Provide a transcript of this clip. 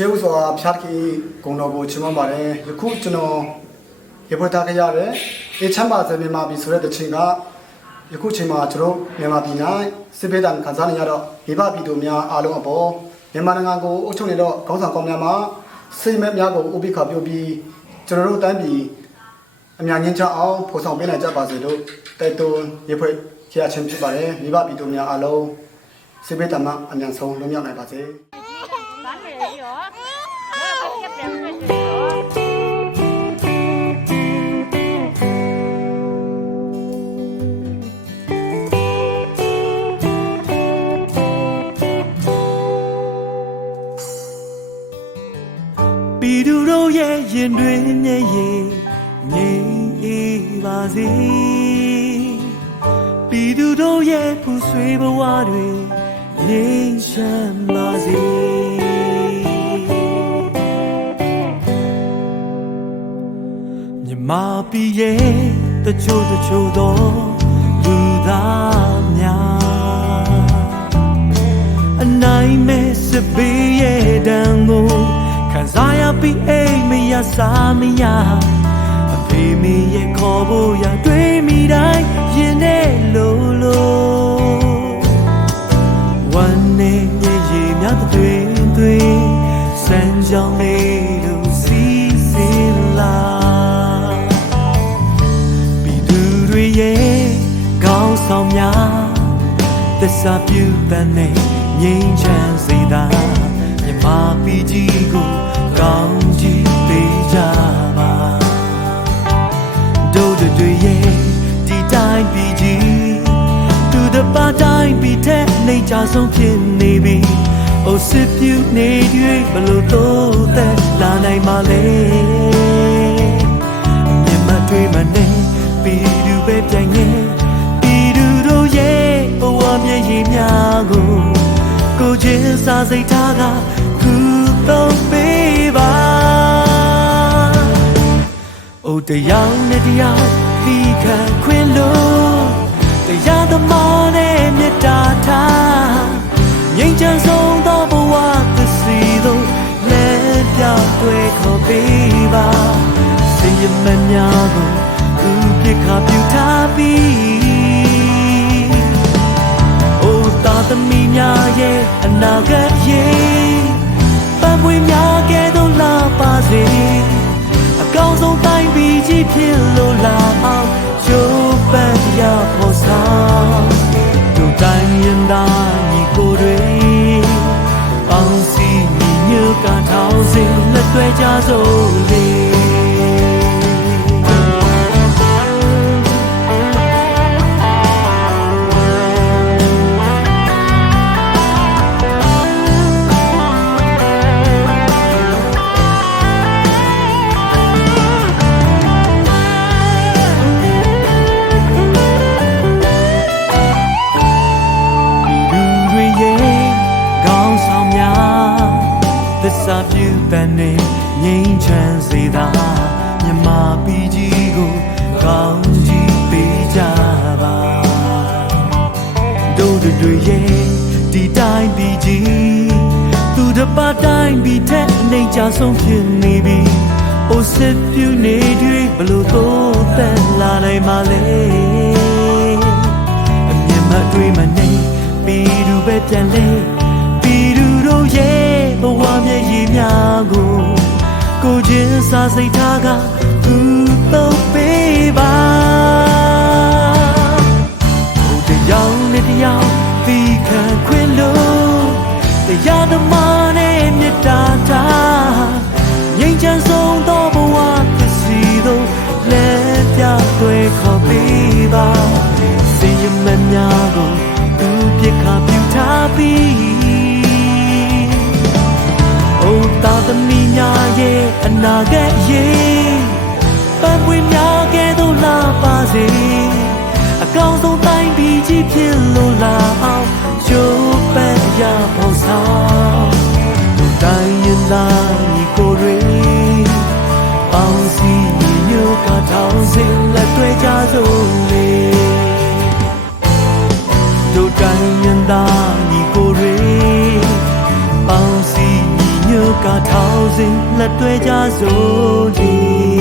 ရှေးဥစွာဖျားတိဂုံတော်ကိုချီးမွမ်းပါတယ်ယခုကျွန်တော်ရေပေါ်ထားကြရတယ်အေချမ်းပါစေမြန်မာပြည်ဆိုတဲ့တခြင်းကယခုချိန်မှာကျွန်တော်မြန်မာပြည်၌စစ်ဘေးဒဏ်ခံစားနေရတော့မိဘပြည်သူများအားလုံးအပေါ်မြန်မာနိုင်ငံကိုအုပ်ချုပ်နေတော့ခေါင်းဆောင်ကောင်းများမှာစိတ်မဲ့များကိုဥပိ္ပခပြုပြီးကျွန်တော်တို့တိုင်းပြည်အများကြီးချအောင်ဖော်ဆောင်ပေးနိုင်ကြပါစေလို့တိုက်တွန်းရေဖွဲ့ခရချင်းဖြစ်ပါတယ်မိဘပြည်သူများအားလုံးစစ်ဘေးဒဏ်မှအမြန်ဆုံးလွတ်မြောက်နိုင်ပါစေပြည်သူတို့ရဲ့ရင်တွင်မျက်ရည်ငြိမ်အေးပါစေပြည်သူတို့ရဲ့ပူဆွေးဘဝတွေငြိမ်ချမ်းပါစေမြမပြည်ရဲ့တချို့သောလူသားများအနိုင်မဲ့စပေးရဲ့တန်ကိုခံစားရပြီးအိမ်မရစားမရအဖေမေရဲ့ခေါ်ဖို့ရတွေးမိတိုင်းရင်ထဲလို့ဝမ်းနဲ့ရဲ့ရည်များတွေစမ်းကြောင်းလေးတို့စီစဉ်လာပြည်သူတွေရဲ့ကောင်းဆောင်များသစ္စာပြုတဲ့နဲ့ငြိမ်းချမ်းစေတာမြမပြည်ကြီးကိုကောင်းချီးပေးကြပါတို့တွေရဲ့ဒီတိုင်းပြည်ကြီးသူတပါတိုင်းပြည်ထက်နေကြဆုံးဖြစ်နေပြီအိုစစ်ပြူနေတွေဘလို့တော့သက်လာနိုင်ပါလဲမြမတွေမနေပြည်သူပဲပြိုင်နေပြည်သူတို့ရဲ့ဘဝမျက်ရည်များကိုချင်းစားစိတ်ထားကခုတော့ပေးပါအိုတရားနဲ့တရားဒီခံခွင့်လို့တရားသမားနဲ့မေတ္တာထားငြိမ်းချမ်းဆုံးသောဘဝသစီတို့လက်ပြတွေ့ခေါ်ပေးပါစိတ်ရမများကိုခုပြခါပြူထားပြီးအိုသာသမီများရဲ့အနာဂတ်ရဲ့ပန်းပွင့်များကဲ့သို့လာပါစေအကောင်းဆုံးတိုင်းပြည်ကြီးဖြစ်လို့လာအောင်ကျိုးပန်းရဖို့ဆောင်တို့တိုင်းရင်သားညီကိုတွေပေါင်းစည်းညီညွတ်ကထောင်းစင်လက်တွေ့ကြစို့လေစာပြူတန်နေငြိမ်းချမ်းစေတာမြမပြည်ကြီးကိုကောင်းချီးပေးကြပါတို့တွေရဲ့ဒီတိုင်းပြည်ကြီးသူတပါတိုင်းပြည်ထက်နေကြဆုံးဖြစ်နေပြီအိုစစ်ပြူနေတွေဘလို့တော့တက်လာနိုင်ပါလဲအမြင်မတွေးမနေပြည်သူပဲပြန်လဲပြည်သူတို့ရဲ့ဘဝမျက်ရည်များကိုချင်းစားစိတ်ထားကသူတော့ပေးပါဘုတရားနဲ့တရားသီခံခွင့်လို့တရားသမားနဲ့မေတ္တာထားငြိမ်းချမ်းဆုံးသောဘဝသစီတို့လက်ပြတွေ့ခေါ်ပေးပါစိတ်ရမများကိုသူပြခါပြူထားပြီးသာသမီများရဲ့အနာဂတ်ရဲ့ပန်းပွင့်များကဲ့သို့လာပါစေအကောင်းဆုံးတိုင်းပြည်ကြီးဖြစ်လို့လာအောင်ကျိုးပန်းရဖို့ဆောင်တို့တိုင်းရင်သားညီကိုတွေပေါင်းစည်းညီညွတ်ကထောင်းစင်လက်တွေ့ကြစို့လေတို့တိုင်းရင်သားညီကိုတွေပေါင်းစည်းညီညွတ် ကထောင်စဉ်လက်တွေ့ကြစိုးဒီ